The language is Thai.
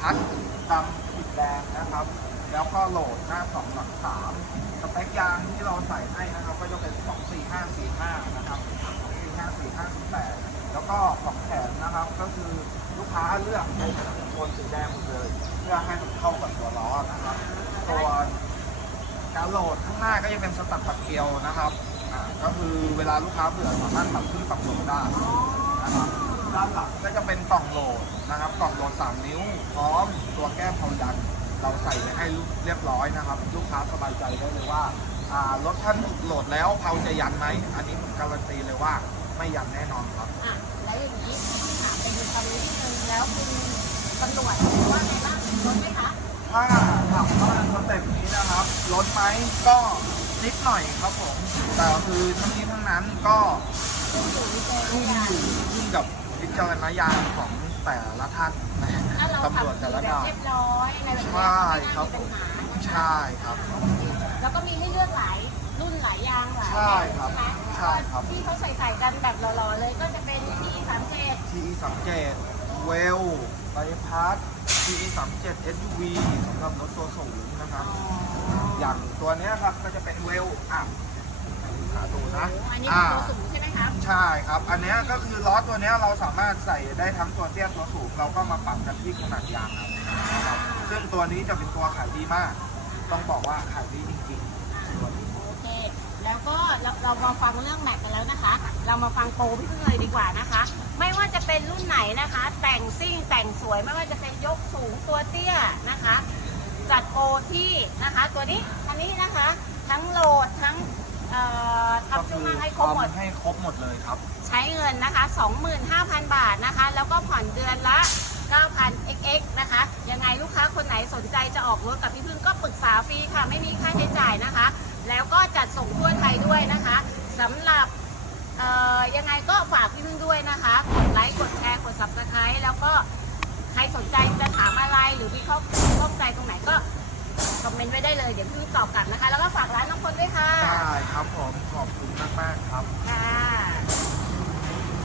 พัดดำสีแดงนะครับ แล้วก็โหลดหน้า2หลัง3สเปคยางที่เราใส่ให้นะครับ ก็จะเป็น 2 4 5 4 5 นะครับ4 5 4 5 8แล้วก็ของแถมนะครับ ก็คือลูกค้าเลือกเป็นโทนสีแดงหมดเลย เพื่อให้มันเข้ากับตัวล้อนะครับ ตัวการโหลดข้างหน้าก็จะเป็นสตัดปัดเกลียวนะครับอ่าก็คือเวลาลูกค้าเบื่อสามารถปรับขึ้นปรับลงได้นะครับด้านหลังก็จะเป็นกล่องโหลด นะครับกล่องโหลด3นิ้ว พร้อมตัวแก้มพอยันเราใส่ไว้ให้เรียบร้อยนะครับ ลูกค้าสบายใจได้เลยว่าอ่ารถท่านโหลดแล้วเพาจะยันไหม อันนี้ผมการันตีเลยว่าไม่ยันแน่นอนครับอะแล้วอย่างนี้ถามเป็นความรู้นิดนึงแล้วคุณตำรวจว่าไงบ้างรถไหมคะถ้าถามว่าสเต็ปนี้นะครับลดไหมก็นิดหน่อยครับผมแต่คือทั้งนี้ทั้งนั้นก็ขึ้นอยู่วิจัยขึ้นอยู่ขึ้นกับวิจารณญาณของ แต่ละท่านนะถ้าเราตำรวจทำแต่ละแบบด่านเรียบร้อยในแบบนี้ใช่ไม่ครัน่าบมีปัญหานะคะใช่ครับ แล้วก็มีให้เลือกหลายรุ่นหลายยางหลายใช่ครับไหมใช่ครับที่เขาใส่ใส่ๆกันแบบหล่อๆเลยก็จะเป็น T 3 7ทีสังเกตเวลไบพาสทีสามเจ็ด SUV สำหรับรถตัวสูงนะครับ อย่างตัวเนี้ยครับก็จะเป็นเวลอะหาดูนะอันนี้เป็นตัวสูง ใช่ครับใช่ครับ อันเนี้ยก็คือล้อตัวเนี้ยเราสามารถใส่ได้ทั้งตัวเตี้ยตัวสูงเราก็มาปรับกันที่ขนาดยางครับนะครับซึ่งตัวนี้จะเป็นตัวขายดีมาก ต้องบอกว่าขายดีจริงๆตัวนี้โอเค แล้วก็เราเรามาฟังเรื่องแม็กกันแล้วนะคะ เรามาฟังโปรพี่พึ่งเลยดีกว่านะคะ ไม่ว่าจะเป็นรุ่นไหนนะคะ แต่งซิ่งแต่งสวยไม่ว่าจะเป็นยกสูงตัวเตี้ยนะคะ จัดโปรที่นะคะ ตัวนี้อันนี้นะคะ ทั้งโหลดทั้ง เอ่อก็ทำช่วคืงอล่างให้ครบหมด ทำให้ครบหมดเลยครับ ใช้เงินนะคะ 25,000 บาทนะคะ แล้วก็ผ่อนเดือนละ 9,000 xx นะคะ ยังไงลูกค้าคนไหนสนใจจะออกรถกับพี่พึ่งก็ปรึกษาฟรีค่ะ ไม่มีค่าใช้จ่ายนะคะ แล้วก็จัดส่งทั่วไทยด้วยนะคะสำหรับเอ่อยังไงก็ฝากพี่พึ่งด้วยนะคะ กดไลค์ กดแชร์ กด subscribe แล้วก็ใครสนใจจะถามอะไรหรือพี่ข้อข้องใจตรงไหนก็คอมเมนต์ไว้ได้เลย เดี๋ยวพี่พึ่งตอบกลับนะคะ แล้วก็ฝากร้านน้องพลด้วยค่ะ